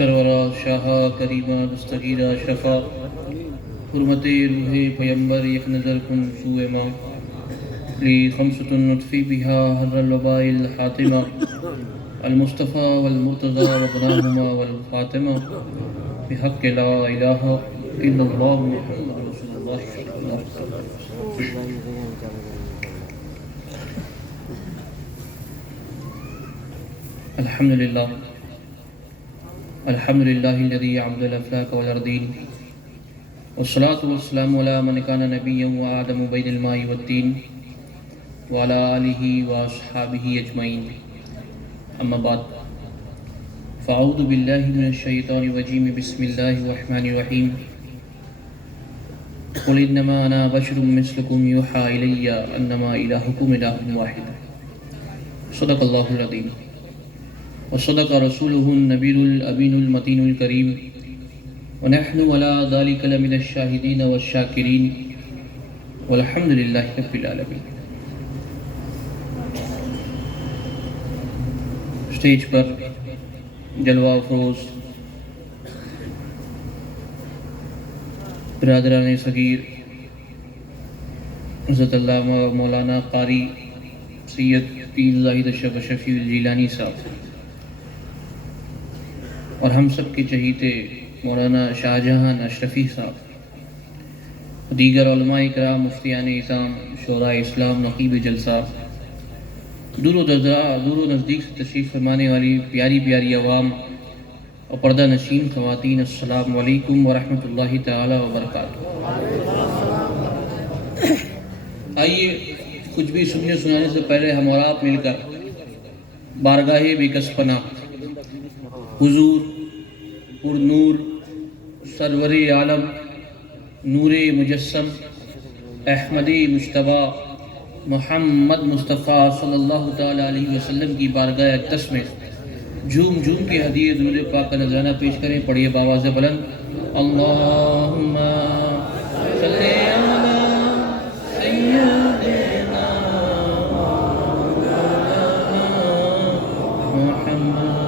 سرورہ شاہا کریمہ دستگیرہ اشرفہ حرمت روح پیمبر یک نظر کن سوء ماں لی خمسۃ نطفی بہا حر الوباء الحاتمہ المصطفیٰ والمرتضی وابناہما والفاطمہ بحق لا الہ الا اللہ محمد رسول اللہ صلی اللہ علیہ وسلم۔ الحمدللہ الحمدللہ الذی عبد الافلاک والاردین والصلاة والسلام علی من کان نبیا وآدم بین الماء والتین وعلی آلہ واصحابہ اجمعین، اما بعد فاعوذ باللہ من الشیطان الرجیم، بسم اللہ الرحمن الرحیم۔ قل انما انا بشر مثلکم یوحی الی انما الہکم الہ واحد، صدق اللہ العظیم وصدق رسوله النبی الامین المتین الکریم، ونحن على ذلك لمن الشاہدین والشاکرین والحمد للہ رب العالمین۔ اسٹیج پر جلوہ افروز برادران صغیر حضرت علامہ مولانا قاری سید پیر زاہد اشرف شفیع الجیلانی صاحب اور ہم سب کے چہیتے مولانا شاہجہان اشرفی صاحب، دیگر علماء کرام، مفتیان اعظام، شورا اسلام، نقیب جلسہ، دور و نزدیک سے تشریف فرمانے والی پیاری پیاری عوام اور پردہ نشین خواتین، السلام علیکم ورحمۃ اللہ تعالی وبرکاتہ۔ آئیے کچھ بھی سننے سنانے سے پہلے ہم اور آپ مل کر بارگاہ بے کس پناہ حضور پر نور سرور عالم نور مجسم احمدی مجتبیٰ محمد مصطفیٰ صلی اللہ تعالیٰ علیہ وسلم کی بارگاہ اقدس میں جھوم جھوم کے ہدیہ درود پاک کا نذرانہ پیش کریں۔ پڑھیے بآواز بلند، اللہم صلی علی سیدنا محمد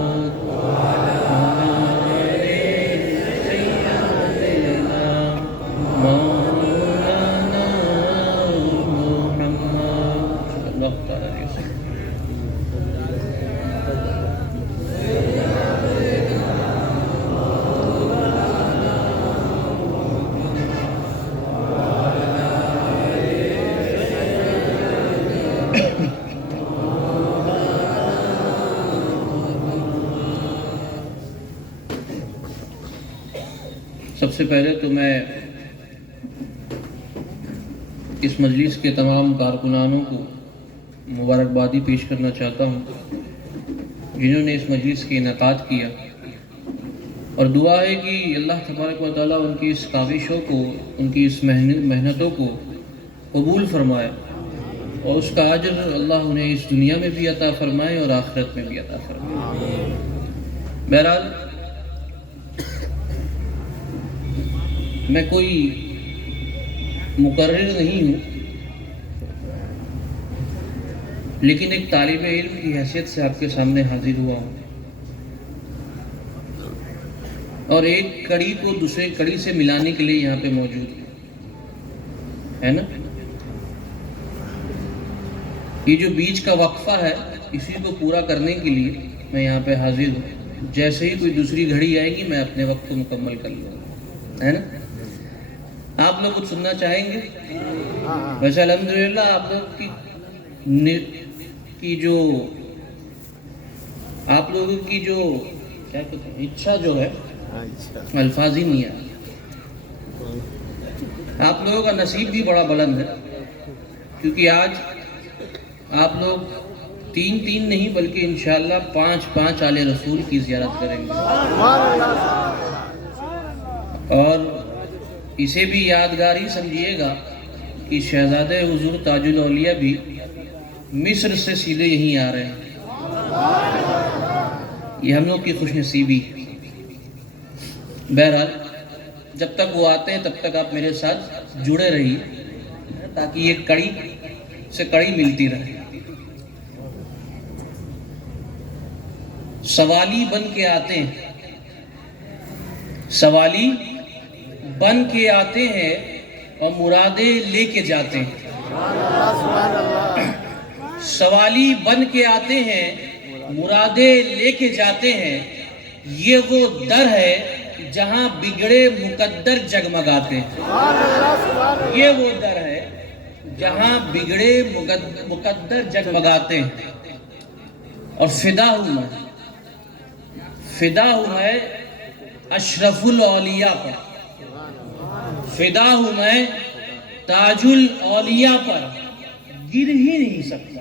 سب سے پہلے تو میں اس مجلس کے تمام کارکنانوں کو مبارکبادی پیش کرنا چاہتا ہوں جنہوں نے اس مجلس کی انعقاد کیا، اور دعا ہے کہ اللہ تبارک و تعالیٰ ان کی اس کاوشوں کو، ان کی اس محنتوں کو قبول فرمائے، اور اس کا اجر اللہ انہیں اس دنیا میں بھی عطا فرمائے اور آخرت میں بھی عطا فرمائے۔ بہرحال میں کوئی مقرر نہیں ہوں، لیکن ایک طالب علم کی حیثیت سے آپ کے سامنے حاضر ہوا ہوں، اور ایک کڑی کو دوسرے کڑی سے ملانے کے لیے یہاں پہ موجود ہے نا۔ یہ جو بیچ کا وقفہ ہے، اسی کو پورا کرنے کے لیے میں یہاں پہ حاضر ہوں۔ جیسے ہی کوئی دوسری گھڑی آئے گی میں اپنے وقت کو مکمل کر لوں گا، ہے نا۔ آپ لوگ کچھ سننا چاہیں گے؟ ویسے الحمدللہ آپ لوگ کی جو کیا کہتے ہیں اچھا جو ہے، الفاظ ہی نہیں ہے۔ آپ لوگوں کا نصیب بھی بڑا بلند ہے، کیونکہ آج آپ لوگ تین نہیں بلکہ انشاءاللہ 5 آل رسول کی زیارت کریں گے، اور اسے بھی یادگار ہی سمجھیے گا کہ شہزادہ حضور تاج الاولیاء بھی مصر سے سیدھے یہیں آ رہے ہیں۔ یہ ہم لوگ کی خوش نصیبی۔ بہرحال جب تک وہ آتے ہیں تب تک آپ میرے ساتھ جڑے رہیے، تاکہ یہ کڑی سے کڑی ملتی رہے۔ سوالی بن کے آتے ہیں سوالی بن کے آتے ہیں اور مرادیں لے کے جاتے ہیں. سوالی بن کے آتے ہیں مرادیں لے کے جاتے ہیں. یہ وہ در ہے جہاں بگڑے مقدر جگمگاتے ہیں. یہ وہ در ہے جہاں بگڑے مقدر جگمگاتے ہیں. اور فدا ہوں میں اشرف الاولیاء پر. فدا ہوں میں تاج الاولیاء پر، گر ہی نہیں سکتا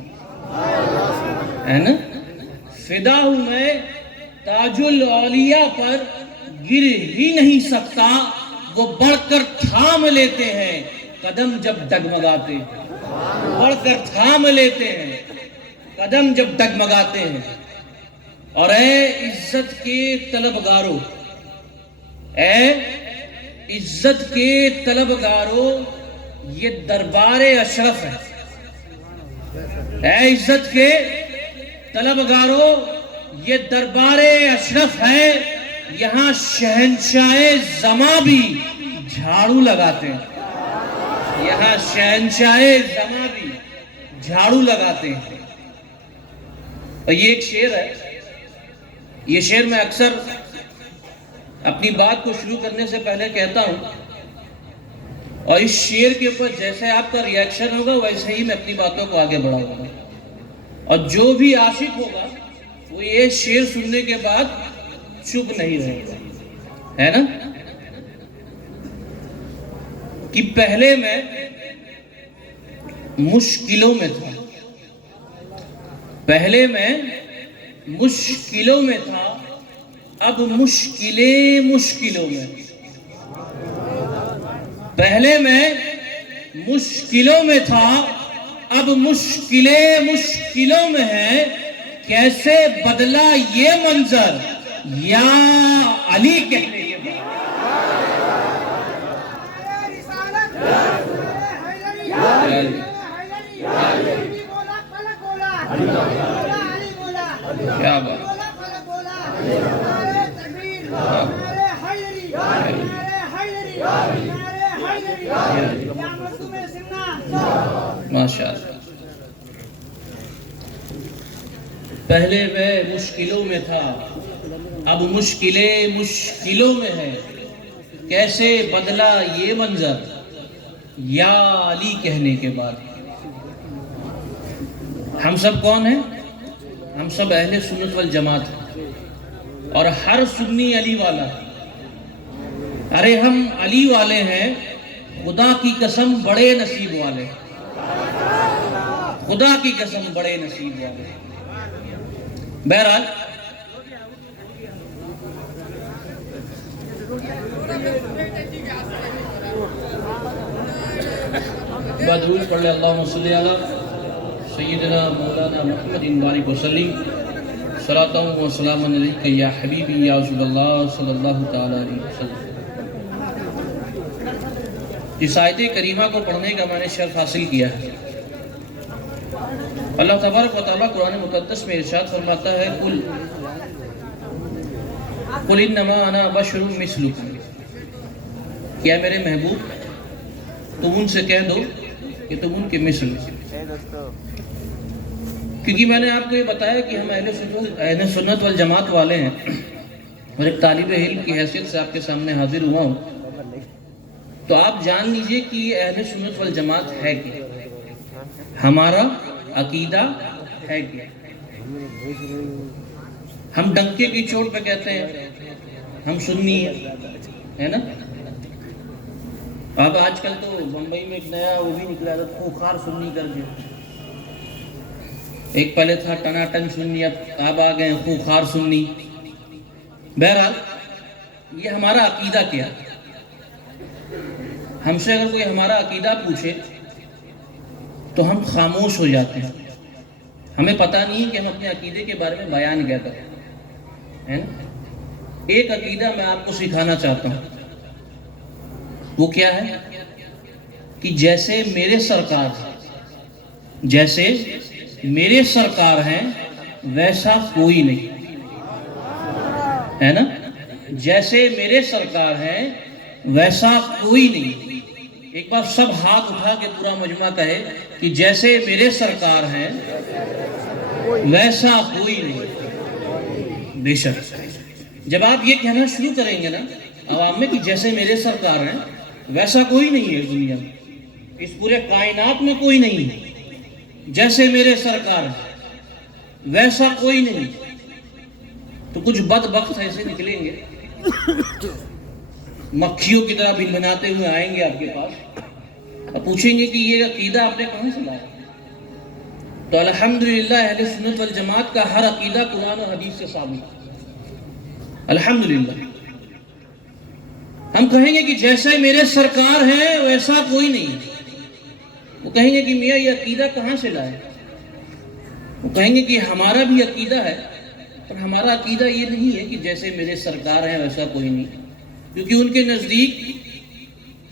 ہے نا. فدا ہوں میں تاج الاولیاء پر، گر ہی نہیں سکتا. وہ بڑھ کر تھام لیتے ہیں قدم جب ڈگمگاتے ہیں. بڑھ کر تھام لیتے ہیں قدم جب ڈگمگاتے ہیں. اور اے عزت کے طلبگاروں، اے عزت کے طلبگاروں، یہ دربار اشرف ہے. اے عزت کے طلبگاروں، یہ دربار اشرف ہے. یہاں شہنشاہ زماں بھی جھاڑو لگاتے ہیں. یہاں شہنشاہ زماں بھی جھاڑو لگاتے ہیں. اور یہ ایک شعر ہے. یہ شعر میں اکثر اپنی بات کو شروع کرنے سے پہلے کہتا ہوں، اور اس شعر کے اوپر جیسے آپ کا ریاکشن ہوگا ویسے ہی میں اپنی باتوں کو آگے بڑھاؤں گا. اور جو بھی عاشق ہوگا وہ یہ شعر سننے کے بعد چپ نہیں رہے گا، ہے نا. کہ پہلے میں مشکلوں میں تھا، پہلے میں مشکلوں میں تھا، اب مشکلوں میں. پہلے میں مشکلوں میں تھا، اب مشکلوں میں ہے. کیسے بدلا یہ منظر یا علی کہنے کے بعد. کیا بات. ماشاء اللہ. پہلے میں مشکلوں میں تھا، اب مشکلوں میں ہے. کیسے بدلا یہ منظر یا علی کہنے کے بعد. ہم سب کون ہیں؟ ہم سب اہل سنت والجماعت ہیں. اور ہر سنی علی والا. ارے ہم علی والے ہیں، خدا کی قسم بڑے نصیب والے. خدا کی قسم بڑے نصیب والے. بہرحال بدرود پڑھ لے. اللہم صلی علی سیدنا مولانا محمد بارک وسلم. صلاۃ و سلام علیک یا حبیبی یا رسول اللہ صلی اللہ تعالی علیہ وسلم. اس آیت کریمہ کو پڑھنے کا میں نے شرف حاصل کیا ہے. اللہ تبارک و تعالیٰ قرآن مقدس میں ارشاد فرماتا ہے، قل انما انا بشر مثلکم. کیا میرے محبوب تم ان سے کہہ دو کہ تم ان کے مثل. کیونکہ میں نے آپ کو یہ بتایا کہ ہم اہل سنت والجماعت والے ہیں، اور ایک طالب علم کی حیثیت سے آپ کے سامنے حاضر ہوا ہوں. تو آپ جان لیجئے کہ یہ اہل سنت والجماعت ہے کہ ہمارا عقیدہ ہے کہ ہم ڈنکے کی چوٹ پہ کہتے ہیں ہم سنی ہیں، ہے نا. اب آج کل تو بمبئی میں ایک نیا وہ بھی نکلا تھا، خوخار سنی کر کے. ایک پہلے تھا ٹناٹن سنی، اب آ گئے خوخار سنی. بہرحال یہ ہمارا عقیدہ کیا. ہم سے اگر کوئی ہمارا عقیدہ پوچھے تو ہم خاموش ہو جاتے ہیں. ہمیں پتہ نہیں کہ ہم اپنے عقیدے کے بارے میں بیان کیا کریں. ایک عقیدہ میں آپ کو سکھانا چاہتا ہوں. وہ کیا ہے کہ جیسے میرے سرکار ہیں ویسا کوئی نہیں ہے نا. جیسے میرے سرکار ہیں ویسا کوئی نہیں. ایک بار سب ہاتھ اٹھا کے پورا مجمع کہے کہ جیسے میرے سرکار ہیں ویسا کوئی نہیں. بے شک جب آپ یہ کہنا شروع کریں گے نا عوام میں کہ جیسے میرے سرکار ہیں ویسا کوئی نہیں ہے اس دنیا میں, اس پورے کائنات میں کوئی نہیں ہے, جیسے میرے سرکار ہیں ویسا کوئی نہیں, تو کچھ بدبخت ایسے نکلیں گے مکھیوں کی طرح بن بناتے ہوئے آئیں گے آپ کے پاس اور پوچھیں گے کہ یہ عقیدہ آپ نے کہاں سے لایا. تو الحمدللہ اہل سنت والجماعت کا ہر عقیدہ قرآن و حدیث سے ثابت ہے. الحمدللہ ہم کہیں گے کہ جیسے میرے سرکار ہیں ویسا کوئی نہیں. وہ کہیں گے کہ میاں یہ عقیدہ کہاں سے لائے؟ وہ کہیں گے کہ ہمارا بھی عقیدہ ہے پر ہمارا عقیدہ یہ نہیں ہے کہ جیسے میرے سرکار ہیں ویسا کوئی نہیں, کیونکہ ان کے نزدیک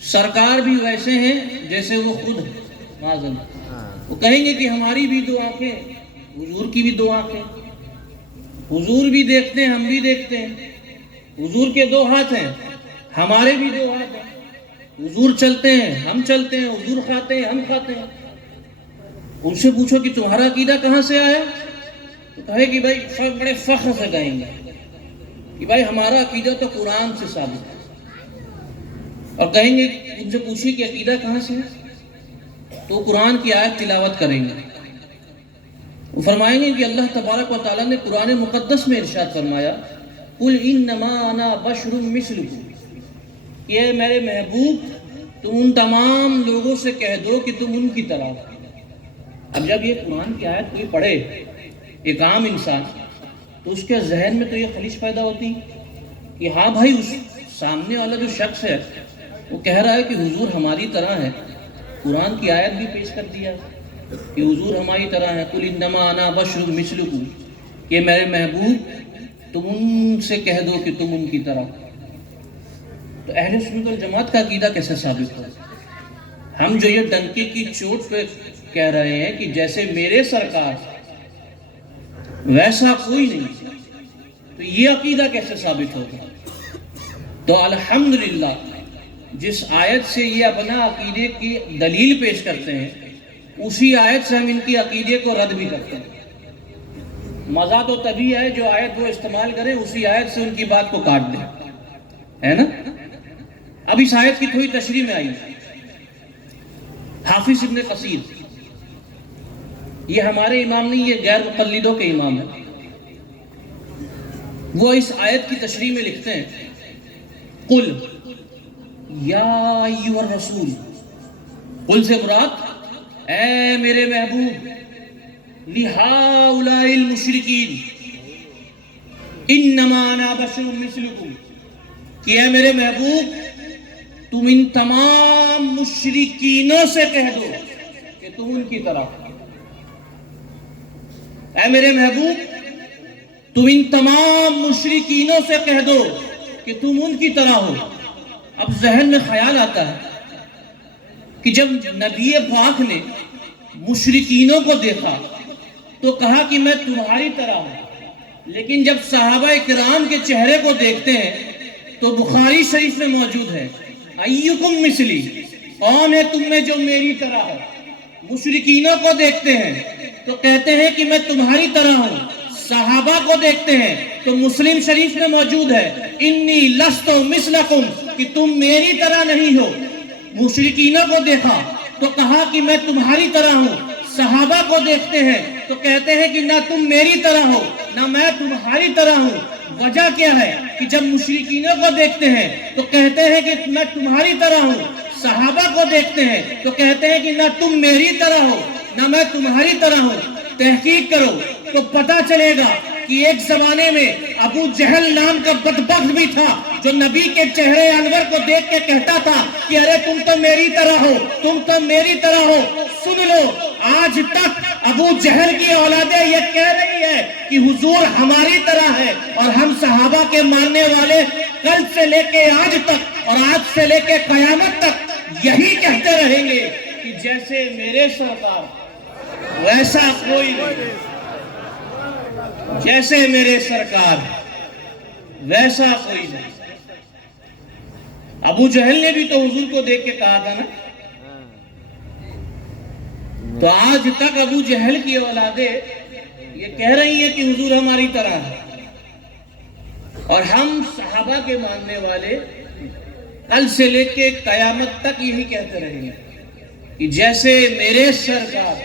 سرکار بھی ویسے ہیں جیسے وہ خود ہیں. معاذ اللہ. وہ کہیں گے کہ ہماری بھی دو آنکھیں, حضور کی بھی دو آنکھیں, حضور بھی دیکھتے ہیں ہم بھی دیکھتے ہیں, حضور کے دو ہاتھ ہیں ہمارے بھی دو ہاتھ ہیں, حضور چلتے ہیں ہم چلتے ہیں, حضور کھاتے ہیں ہم کھاتے ہیں. ان سے پوچھو کہ تمہارا عقیدہ کہاں سے آیا؟ تو کہے کہ بھائی بڑے فخر سے کہیں گے کہ بھائی ہمارا عقیدہ تو قرآن سے ثابت ہے. اور کہیں گے ان سے پوچھیے کہ عقیدہ کہاں سے ہے تو قرآن کی آیت تلاوت کریں گے. وہ فرمائیں گے کہ اللہ تبارک و تعالیٰ نے قرآن مقدس میں ارشاد فرمایا قُلْ إِنَّمَا أَنَا بَشْرٌ مِثْلُكُمْ کہ اے میرے محبوب تم ان تمام لوگوں سے کہہ دو کہ تم ان کی طرح. اب جب یہ قرآن کی آیت کوئی پڑھے ایک عام انسان تو اس کے ذہن میں تو یہ خلیج پیدا ہوتی کہ ہاں بھائی اس سامنے والا جو شخص ہے وہ کہہ رہا ہے کہ حضور ہماری طرح ہے, قرآن کی آیت بھی پیش کر دیا کہ حضور ہماری طرح ہے. قُلْ إِنَّمَا أَنَا بَشْرٌ مِثْلُكُمْ کہ میرے محبوب تم ان سے کہہ دو کہ تم ان کی طرح. تو اہل سنت والجماعت کا عقیدہ کیسے ثابت ہو؟ ہم جو یہ ڈنکے کی چوٹ پہ کہہ رہے ہیں کہ جیسے میرے سرکار ویسا کوئی نہیں, تو یہ عقیدہ کیسے ثابت ہوگا؟ تو الحمدللہ جس آیت سے یہ اپنا عقیدے کی دلیل پیش کرتے ہیں اسی آیت سے ہم ان کی عقیدے کو رد بھی کرتے ہیں. مزہ تو تبھی ہے جو آیت وہ استعمال کریں اسی آیت سے ان کی بات کو کاٹ دیں, ہے نا. اب اس آیت کی تھوڑی تشریح میں آئی. حافظ ابن کثیر یہ ہمارے امام نہیں, یہ غیر مقلدوں کے امام ہیں. وہ اس آیت کی تشریح میں لکھتے ہیں قل یا ایھا الرسول, قل سے مراد اے میرے محبوب لہؤلاء المشرکین انما انا بشر مثلکم کہ اے میرے محبوب تم ان تمام مشرکینوں سے کہہ دو کہ تم ان کی طرح. اے میرے محبوب تم ان تمام مشرکینوں سے کہہ دو کہ تم ان کی طرح ہو. اب ذہن میں خیال آتا ہے کہ جب نبی پاک نے مشرکینوں کو دیکھا تو کہا کہ میں تمہاری طرح ہوں, لیکن جب صحابہ کرام کے چہرے کو دیکھتے ہیں تو بخاری شریف میں موجود ہے ایکم مثلی, کون ہے تم میں جو میری طرح ہے. مشرکینوں کو دیکھتے ہیں تو کہتے ہیں کہ میں تمہاری طرح ہوں. صحابہ کو دیکھتے ہیں تو مسلم شریف میں موجود ہے انی لست مثلکم کہ تم میری طرح نہیں ہو. مشرکینوں کو دیکھا تو کہا کہ میں تمہاری طرح ہوں. صحابہ کو دیکھتے ہیں تو کہتے ہیں کہ نہ تم میری طرح ہو نہ میں تمہاری طرح ہوں. وجہ کیا ہے کہ جب مشرکینوں کو دیکھتے ہیں تو کہتے ہیں کہ میں تمہاری طرح ہوں, صحابہ کو دیکھتے ہیں تو کہتے ہیں کہ نہ تم میری طرح ہو نہ میں تمہاری طرح ہوں. تحقیق کرو تو پتہ چلے گا کہ ایک زمانے میں ابو جہل نام کا بدبخت بھی تھا جو نبی کے چہرے انور کو دیکھ کے کہتا تھا کہ ارے تم تو میری طرح ہو, تم تو میری طرح ہو. سن لو, آج تک ابو جہل کی اولادیں یہ کہہ رہی ہے کہ حضور ہماری طرح ہے, اور ہم صحابہ کے ماننے والے کل سے لے کے آج تک اور آج سے لے کے قیامت تک یہی کہتے رہیں گے کہ جیسے میرے سرکار ویسا کوئی نہیں, جیسے میرے سرکار ویسا کوئی نہیں. ابو جہل نے بھی تو حضور کو دیکھ کے کہا تھا نا. تو آج تک ابو جہل کی اولادیں یہ کہہ رہی ہیں کہ حضور ہماری طرح ہے، اور ہم صحابہ کے ماننے والے کل سے لے کے قیامت تک یہی کہتے رہیں گے کہ جیسے میرے سرکار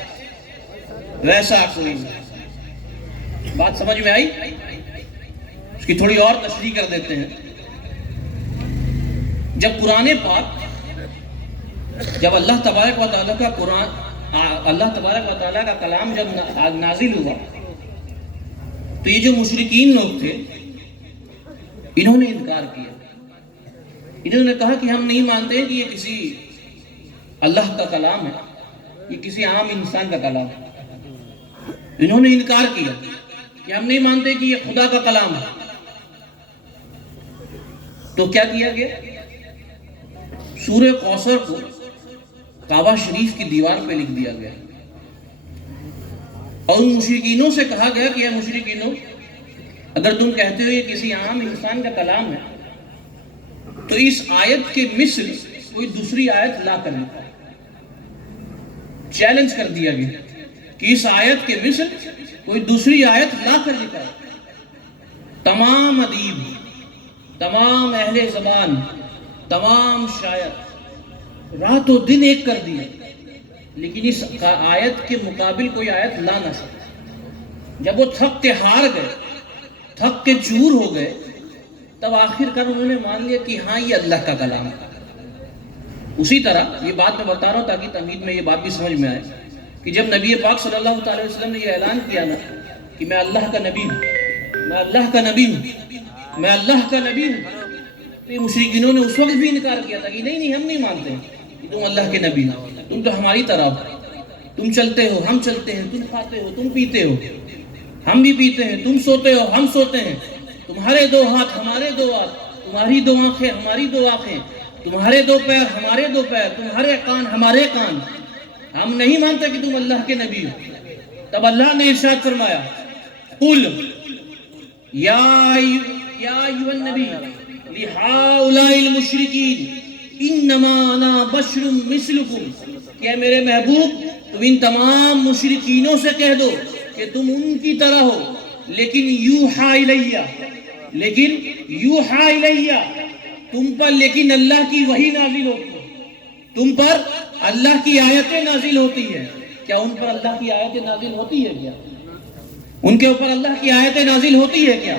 ویسا کوئی نہیں. بات سمجھ میں آئی؟ اس کی تھوڑی اور تشریح کر دیتے ہیں. جب قرآن پاک، جب اللہ تبارک و تعالیٰ کا قرآن، اللہ تبارک و تعالیٰ کا کلام جب نازل ہوا، تو یہ جو مشرکین لوگ تھے انہوں نے انکار کیا. انہوں نے کہا کہ ہم نہیں مانتے کہ یہ کسی اللہ کا کلام ہے، یہ کسی عام انسان کا کلام ہے. انہوں نے انکار کیا کہ ہم نہیں مانتے کہ یہ خدا کا کلام ہے. تو کیا کیا گیا؟ سورہ کوثر کو کعبہ شریف کی دیوار پہ لکھ دیا گیا، اور ان مشرکینوں سے کہا گیا کہ اے مشرکینوں، اگر تم کہتے ہو یہ کسی عام انسان کا کلام ہے تو اس آیت کے مثل کوئی دوسری آیت لا کر دکھاؤ. چیلنج کر دیا گیا کہ اس آیت کے مثل کوئی دوسری آیت لا کر دکھاؤ. تمام ادیب، تمام اہل زبان، تمام شاعر رات و دن ایک کر دیا، لیکن اس آیت کے مقابل کوئی آیت لا نہ سکا. جب وہ تھک کے ہار گئے، تھک کے چور ہو گئے، تب آخر کار انہوں نے مان لیا کہ ہاں یہ اللہ کا کلام ہے. اسی طرح یہ بات میں بتا رہا ہوں تاکہ تمہید میں یہ بات بھی سمجھ میں آئے کہ جب نبی پاک صلی اللہ تعالی وسلم نے یہ اعلان کیا نا کہ میں اللہ کا نبی ہوں، میں اللہ کا نبی ہوں، میں اللہ کا نبی ہوں، تو یہ مشرکینوں نے اس وقت بھی انکار کیا تھا کہ نہیں ہم نہیں مانتے کہ تم اللہ کے نبی ہو، تم تو ہماری طرح ہو، تم چلتے ہو ہم چلتے ہیں، تم کھاتے ہو تم پیتے ہو ہم بھی پیتے ہیں، تم سوتے ہو ہم سوتے ہیں، تمہارے دو ہاتھ ہمارے دو ہاتھ، تمہاری دو آنکھیں ہماری دو آنکھیں، تمہارے دو پیر ہمارے دو پیر، تمہارے کان ہمارے کان، ہم نہیں مانتے کہ تم اللہ کے نبی ہو. تب اللہ نے ارشاد فرمایا قل یا ایھا النبی لہؤلاء المشرکین انما انا بشر مثلکم، کہ میرے محبوب تم ان تمام مشرکینوں سے کہہ دو کہ تم ان کی طرح ہو، لیکن یوحا الیہ تم پر لیکن اللہ کی وحی نازل ہوتی ہے، تم پر اللہ کی آیتیں نازل ہوتی ہے. کیا ان پر اللہ کی آیتیں نازل ہوتی ہے کیا؟ ان کے اوپر اللہ کی آیتیں نازل ہوتی ہے کیا؟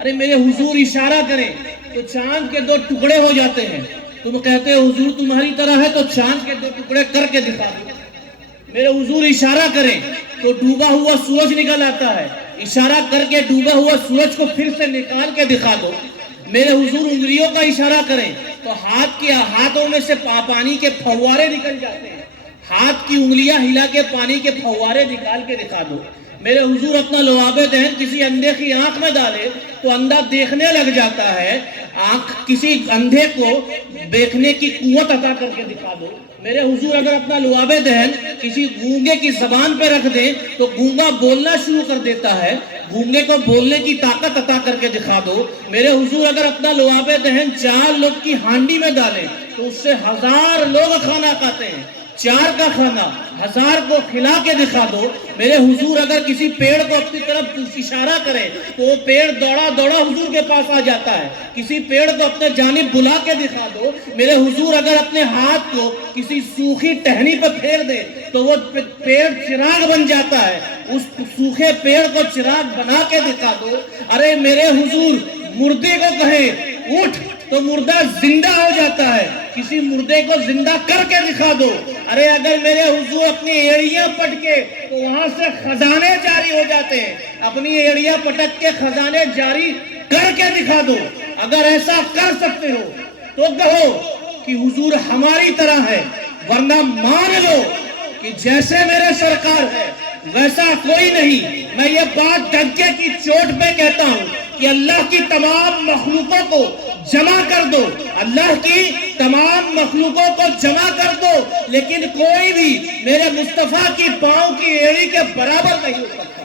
ارے میرے حضور اشارہ کریں تو چاند کے دو ٹکڑے ہو جاتے ہیں. تم کہتے ہو حضور تمہاری طرح ہے تو چاند کے دو ٹکڑے کر کے دکھا دو. میرے حضور اشارہ کریں تو ڈوبا ہوا سورج نکل آتا ہے، اشارہ کر کے ڈوبا ہوا سورج کو پھر سے نکال کے دکھا دو. میرے حضور انگلیوں کا اشارہ کریں تو ہاتھوں میں سے پانی کے پھوارے نکل جاتے ہیں، ہاتھ کی انگلیاں ہلا کے پانی کے پھوارے نکال کے دکھا دو. میرے حضور اپنا لعاب دہن کسی اندھے کی آنکھ میں ڈالے تو اندھا دیکھنے لگ جاتا ہے، کسی اندھے کو دیکھنے کی قوت عطا کر کے دکھا دو. میرے حضور اگر اپنا لعاب دہن کسی گونگے کی زبان پہ رکھ دیں تو گونگا بولنا شروع کر دیتا ہے، گونگے کو بولنے کی طاقت عطا کر کے دکھا دو. میرے حضور اگر اپنا لعاب دہن 4 لوگ کی ہانڈی میں ڈالیں تو اس سے 1000 لوگ کھانا کھاتے ہیں، 4 کا کھانا 1000 کو کھلا کے دکھا دو. میرے حضور اگر کسی پیڑ کو اپنی طرف اشارہ کریں تو وہ پیڑ دوڑا دوڑا حضور کے پاس آ جاتا ہے. کسی پیڑ کو اپنے جانب بلا کے دکھا دو. میرے حضور اگر اپنے ہاتھ کو کسی سوکھی ٹہنی پہ پھیر دے تو وہ پیڑ چراغ بن جاتا ہے، اس سوکھے پیڑ کو چراغ بنا کے دکھا دو. ارے میرے حضور مردے کو کہیں اٹھ تو مردہ زندہ ہو جاتا ہے، کسی مردے کو زندہ کر کے دکھا دو. ارے اگر میرے حضور اپنی ایڑیاں پٹکے تو وہاں سے خزانے جاری ہو جاتے ہیں، اپنی ایڑیاں پٹک کے خزانے جاری کر کے دکھا دو. اگر ایسا کر سکتے ہو تو کہو کہ حضور ہماری طرح ہے، ورنہ مان لو کہ جیسے میرے سرکار ہے ویسا کوئی نہیں. میں یہ بات ڈنکے کی چوٹ پہ کہتا ہوں کہ اللہ کی تمام مخلوقوں کو جمع کر دو، اللہ کی تمام مخلوقوں کو جمع کر دو، لیکن کوئی بھی میرے مصطفیٰ کی پاؤں کی ایڑی کے برابر نہیں ہو سکتا.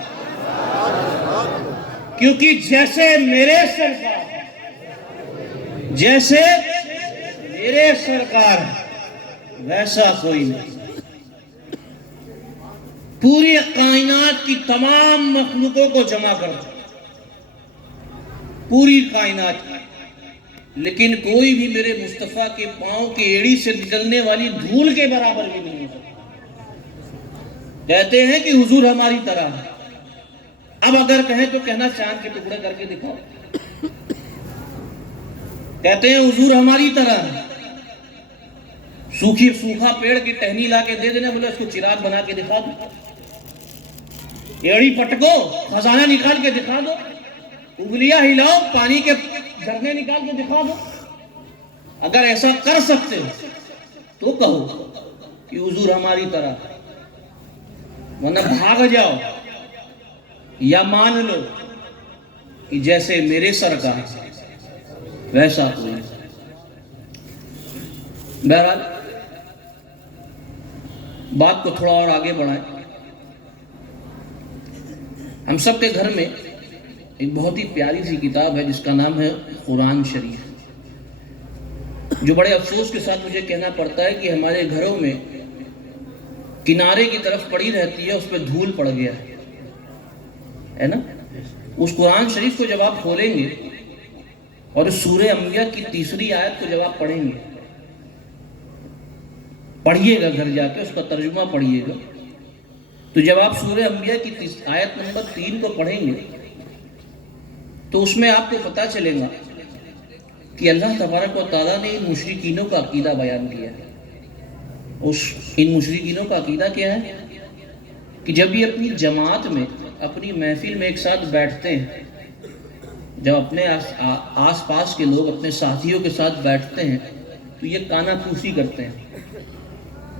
کیونکہ جیسے میرے سرکار جیسے میرے سرکار ویسا کوئی نہیں. پوری کائنات کی تمام مخلوقوں کو جمع کر دو، پوری کائنات کی، لیکن کوئی بھی میرے مصطفیٰ کے پاؤں کی ایڑی سے نکلنے والی دھول کے برابر بھی نہیں ہو سکتا. کہتے ہیں کہ حضور ہماری طرح ہے. اب اگر کہیں تو کہنا چاند کے ٹکڑے کر کے دکھاؤ. کہتے ہیں حضور ہماری طرح ہے. سوکھا پیڑ کی ٹہنی لا کے دے دینا، بولے اس کو چراغ بنا کے دکھا دو. ایڑی پٹکو، خزانہ نکال کے دکھا دو. انگلیاں ہلاؤ، پانی کے جھرنے نکال کے دکھا دو. اگر ایسا کر سکتے ہو تو کہو کہ حضور ہماری طرح، ورنہ بھاگ جاؤ یا مان لو کہ جیسے میرے سرکار ویسا کوئی. بہرحال بات کو تھوڑا اور آگے بڑھائیں. ہم سب کے گھر میں ایک بہت ہی پیاری سی کتاب ہے جس کا نام ہے قرآن شریف، جو بڑے افسوس کے ساتھ مجھے کہنا پڑتا ہے کہ ہمارے گھروں میں کنارے کی طرف پڑی رہتی ہے، اس پہ دھول پڑ گیا ہے نا. اس قرآن شریف کو جب آپ کھولیں گے اور سورہ انبیاء کی 3 آیت کو جب آپ پڑھیں گے، پڑھیے گا گھر جا کے، اس کا ترجمہ پڑھیے گا، تو جب آپ سورہ انبیاء کی آیت نمبر 3 کو پڑھیں گے تو اس میں آپ کو پتا چلے گا کہ اللہ تبارک و تعالیٰ نے ان مشرکینوں کا عقیدہ بیان کیا ہے. ان مشرکینوں کا عقیدہ کیا ہے کہ جب یہ اپنی جماعت میں، اپنی محفل میں ایک ساتھ بیٹھتے ہیں، جب اپنے آس پاس کے لوگ اپنے ساتھیوں کے ساتھ بیٹھتے ہیں تو یہ کانا پھوسی کرتے ہیں.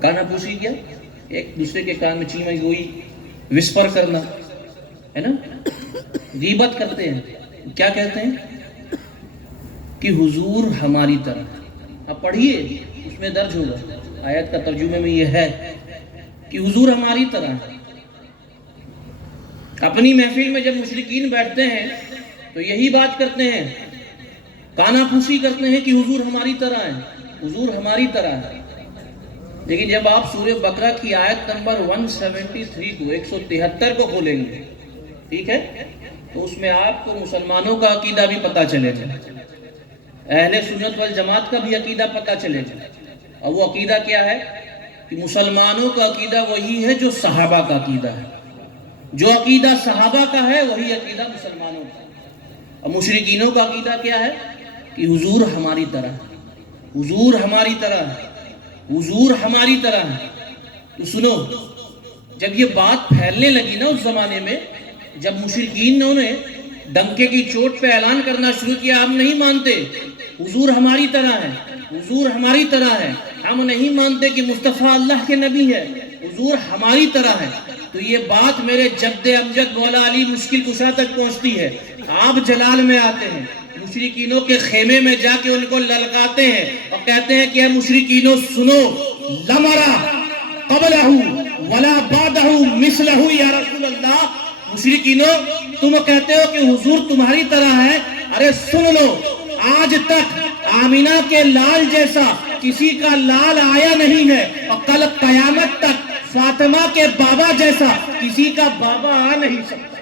کانا پھوسی کیا؟ ایک دوسرے کے کان میں چیمہ گوئی، وسپر کرنا ہے نا. غیبت کرتے ہیں. کیا کہتے ہیں کہ حضور ہماری طرح. اب پڑھیے، اس میں درج ہوگا، آیت کا ترجمے میں یہ ہے کہ حضور ہماری طرح ہے. اپنی محفل میں جب مشرکین بیٹھتے ہیں تو یہی بات کرتے ہیں، کانا پھوسی کرتے ہیں کہ حضور ہماری طرح ہے، حضور ہماری طرح ہے. لیکن جب آپ سورہ بقرہ کی آیت نمبر 173 کو 173 کو کھولیں گے، ٹھیک ہے، تو اس میں آپ کو مسلمانوں کا عقیدہ بھی پتہ چلے گا، اہل سنت والجماعت کا بھی عقیدہ پتہ چلے گا. اور وہ عقیدہ کیا ہے کہ مسلمانوں کا عقیدہ وہی ہے جو صحابہ کا عقیدہ ہے. جو عقیدہ صحابہ کا ہے وہی عقیدہ مسلمانوں کا. اور مشرکینوں کا عقیدہ کیا ہے کہ حضور ہماری طرح ہے، حضور ہماری طرح ہے، حضور ہماری طرح ہے. تو سنو، جب یہ بات پھیلنے لگی نا اس زمانے میں، جب مشرکین نے ڈنکے کی چوٹ پہ اعلان کرنا شروع کیا، ہم نہیں مانتے حضور ہماری طرح ہے، حضور ہماری طرح ہے، ہم نہیں مانتے کہ مصطفیٰ اللہ کے نبی ہے، حضور ہماری طرح ہے، تو یہ بات میرے جد امجد مولا علی مشکل کشا تک پہنچتی ہے. آپ جلال میں آتے ہیں، مشرکینوں کے خیمے میں جا کے ان کو للکاتے ہیں اور کہتے ہیں کہ اے مشرکینوں سنو، لمرا قبلہ ولا بعدہ مثلہ یا رسول اللہ. مشرکینوں تم کہتے ہو کہ حضور تمہاری طرح ہے، ارے سن لو، آج تک آمینہ کے لال جیسا کسی کا لال آیا نہیں ہے، اور کل قیامت تک فاطمہ کے بابا جیسا کسی کا بابا آ نہیں سکتا.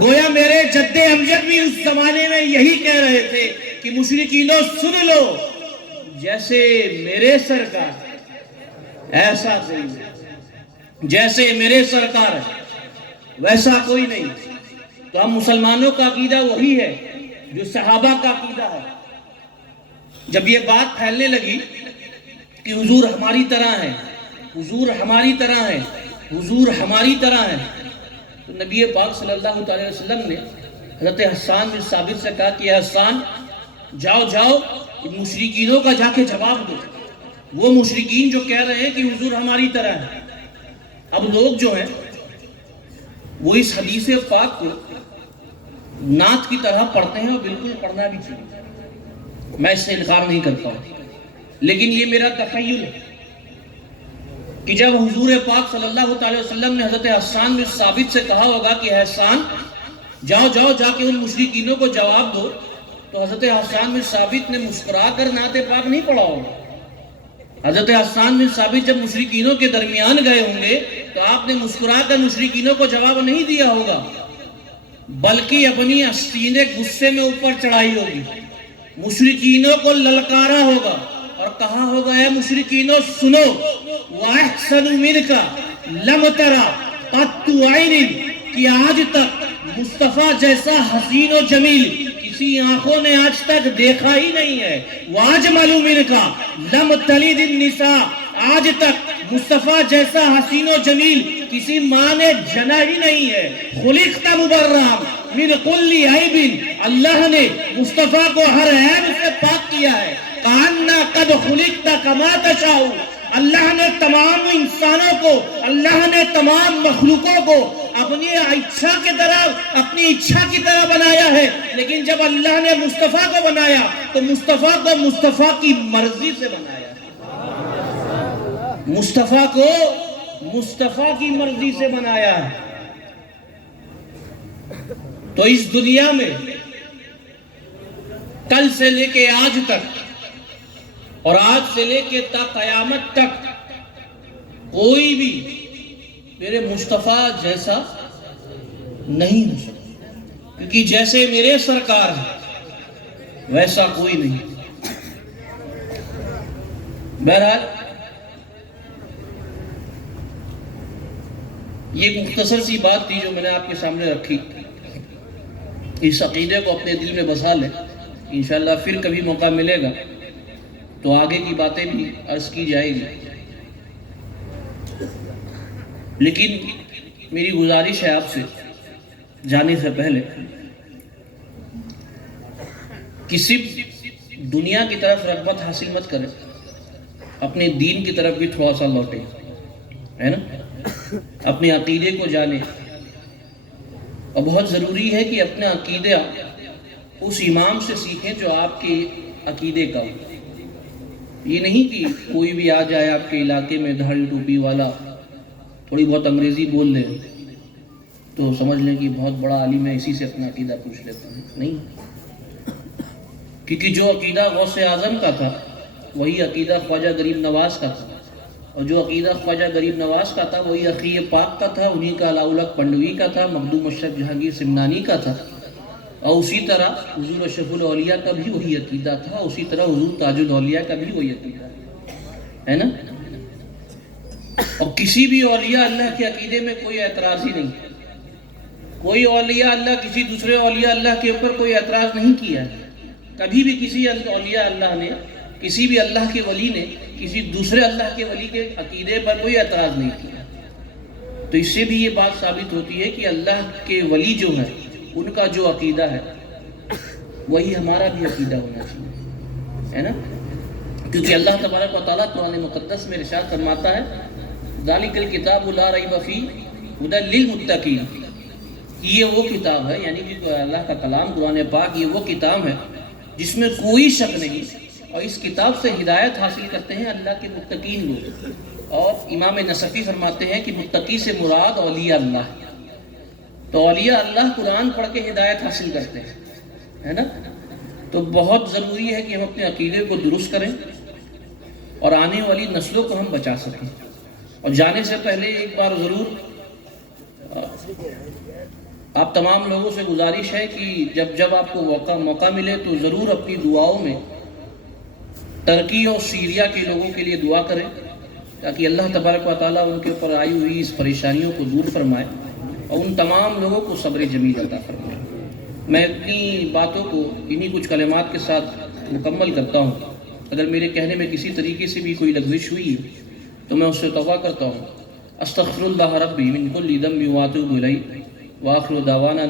گویا میرے جد امجد بھی اس زمانے میں یہی کہہ رہے تھے کہ مشرکینوں سن لو، جیسے میرے سرکار ایسا کوئی نہیں، جیسے میرے سرکار ویسا کوئی نہیں. تو ہم مسلمانوں کا عقیدہ وہی ہے جو صحابہ کا عقیدہ ہے. جب یہ بات پھیلنے لگی کہ حضور ہماری طرح ہے، حضور ہماری طرح ہے، حضور ہماری طرح ہے، تو نبی پاک صلی اللہ علیہ وسلم نے حضرت حسان بن ثابت سے کہا کہ حسان جاؤ جاؤ ان مشرکینوں کا جا کے جواب دو، وہ مشرکین جو کہہ رہے ہیں کہ حضور ہماری طرح ہے. اب لوگ جو ہیں وہ اس حدیث پاک کو نعت کی طرح پڑھتے ہیں، اور بالکل پڑھنا بھی چاہیے، میں اس سے انکار نہیں کرتا ہوں. لیکن یہ میرا تخیل ہے کہ جب حضور پاک صلی اللہ علیہ وسلم نے حضرت حسان بن ثابت سے کہا ہوگا کہ حسان جاؤ جاؤ جا کے ان مشرکینوں کو جواب دو تو حضرت حسان بن ثابت نے مسکرا کر نعت پاک نہیں پڑھا ہوگا. حضرت حسان بن ثابت جب مشرکینوں کے درمیان گئے ہوں گے تو آپ نے مسکرا کر مشرکینوں کو جواب نہیں دیا ہوگا، بلکہ اپنی آستین غصے میں اوپر چڑھائی ہوگی، مشرکینوں کو للکارا ہوگا اور کہا ہوگا اے مشرکینوں سنو، وَأَحْسَنُ مِنْكَ لَمْ تَرَ قَطُّ عَيْنٍ، کہ آج تک مصطفیٰ جیسا حسین و جمیل کسی آنکھوں نے آج تک دیکھا ہی نہیں ہے. وَأَجْمَلُ مِنْكَ لَمْ تَلِدِ النِّسَاء، آج تک مصطفیٰ جیسا حسین و جمیل کسی ماں نے جنا ہی نہیں ہے. خُلِقْتَ مُبَرَّأً مِنْ كُلِّ عَيْبٍ، اللہ نے مصطفیٰ کو ہر عیب سے پاک کیا ہے. کَأَنَّا قَدْ خُلِقْتَ كَمَا تَشَاءُ، اللہ نے تمام انسانوں کو، اللہ نے تمام مخلوقوں کو اپنی اچھا کی طرح بنایا ہے. لیکن جب اللہ نے مصطفیٰ کو بنایا تو مصطفیٰ کو مصطفیٰ کی مرضی سے بنایا. مصطفیٰ کو مصطفیٰ کی مرضی سے بنایا ہے. تو اس دنیا میں کل سے لے کے آج تک اور آج سے لے کے تا قیامت تک کوئی بھی میرے مصطفیٰ جیسا نہیں ہو سکتا، کیونکہ جیسے میرے سرکار ہے ویسا کوئی نہیں. بہرحال یہ مختصر سی بات تھی جو میں نے آپ کے سامنے رکھی. اس عقیدے کو اپنے دل میں بسا لیں، انشاءاللہ پھر کبھی موقع ملے گا تو آگے کی باتیں بھی عرض کی جائے گی. لیکن میری گزارش ہے آپ سے جانے سے پہلے کسی دنیا کی طرف رغبت حاصل مت کریں، اپنے دین کی طرف بھی تھوڑا سا لوٹیں، ہے نا. اپنے عقیدے کو جانیں، اور بہت ضروری ہے کہ اپنے عقیدہ اس امام سے سیکھیں جو آپ کے عقیدے کا. یہ نہیں کہ کوئی بھی آ جائے آپ کے علاقے میں دھاڑی ٹوپی والا تھوڑی بہت انگریزی بول لے تو سمجھ لیں کہ بہت بڑا عالم ہے، اسی سے اپنا عقیدہ پوچھ لیتے ہیں. نہیں، کیونکہ جو عقیدہ غوث اعظم کا تھا وہی عقیدہ خواجہ غریب نواز کا تھا، اور جو عقیدہ خواجہ غریب نواز کا تھا وہی عقی پاک کا تھا، انہی کا علاؤلق پنڈوی کا تھا، مخدوم اشرف جہانگیر سمنانی کا تھا. اور اسی طرح حضور اشرف الاولیاء کا بھی وہی عقیدہ تھا، اسی طرح حضور تاج الاولیاء کا بھی وہی عقیدہ ہے نا. اور کسی بھی اولیاء اللہ کے عقیدے میں کوئی اعتراض ہی نہیں. کوئی اولیاء اللہ کسی دوسرے اولیاء اللہ کے اوپر کوئی اعتراض نہیں کیا ہے. کبھی بھی کسی اولیاء اللہ نے، کسی بھی اللہ کے ولی نے کسی دوسرے اللہ کے ولی کے عقیدے پر کوئی اعتراض نہیں کیا. تو اس سے بھی یہ بات ثابت ہوتی ہے کہ اللہ کے ولی جو ہے ان کا جو عقیدہ ہے وہی ہمارا بھی عقیدہ ہونا چاہیے، ہے نا. کیونکہ اللہ تبارک و تعالیٰ قرآن مقدس میں ارشاد فرماتا ہے ذالک الکتاب لا ریب فیہ ھدی للمتقین. یہ وہ کتاب ہے، یعنی کہ اللہ کا کلام قرآن پاک یہ وہ کتاب ہے جس میں کوئی شک نہیں، اور اس کتاب سے ہدایت حاصل کرتے ہیں اللہ کے متقین لوگ. اور امام نصفی فرماتے ہیں کہ متقی سے مراد اولیاء اللہ. تو اولیاء اللہ قرآن پڑھ کے ہدایت حاصل کرتے ہیں، ہے نا. تو بہت ضروری ہے کہ ہم اپنے عقیدے کو درست کریں اور آنے والی نسلوں کو ہم بچا سکیں. اور جانے سے پہلے ایک بار ضرور آپ تمام لوگوں سے گزارش ہے کہ جب آپ کو موقع ملے تو ضرور اپنی دعاؤں میں ترکی اور سیریا کے لوگوں کے لیے دعا کریں تاکہ اللہ تبارک و تعالیٰ ان کے اوپر آئی ہوئی اس پریشانیوں کو دور فرمائے اور ان تمام لوگوں کو صبر جمیل عطا فرمائے. میں اپنی باتوں کو انہی کچھ کلمات کے ساتھ مکمل کرتا ہوں. اگر میرے کہنے میں کسی طریقے سے بھی کوئی لغزش ہوئی ہے تو میں اس سے توبہ کرتا ہوں. استغفر اللہ ربی من کل ذنب واتوب الیہ، وآخر دعوانا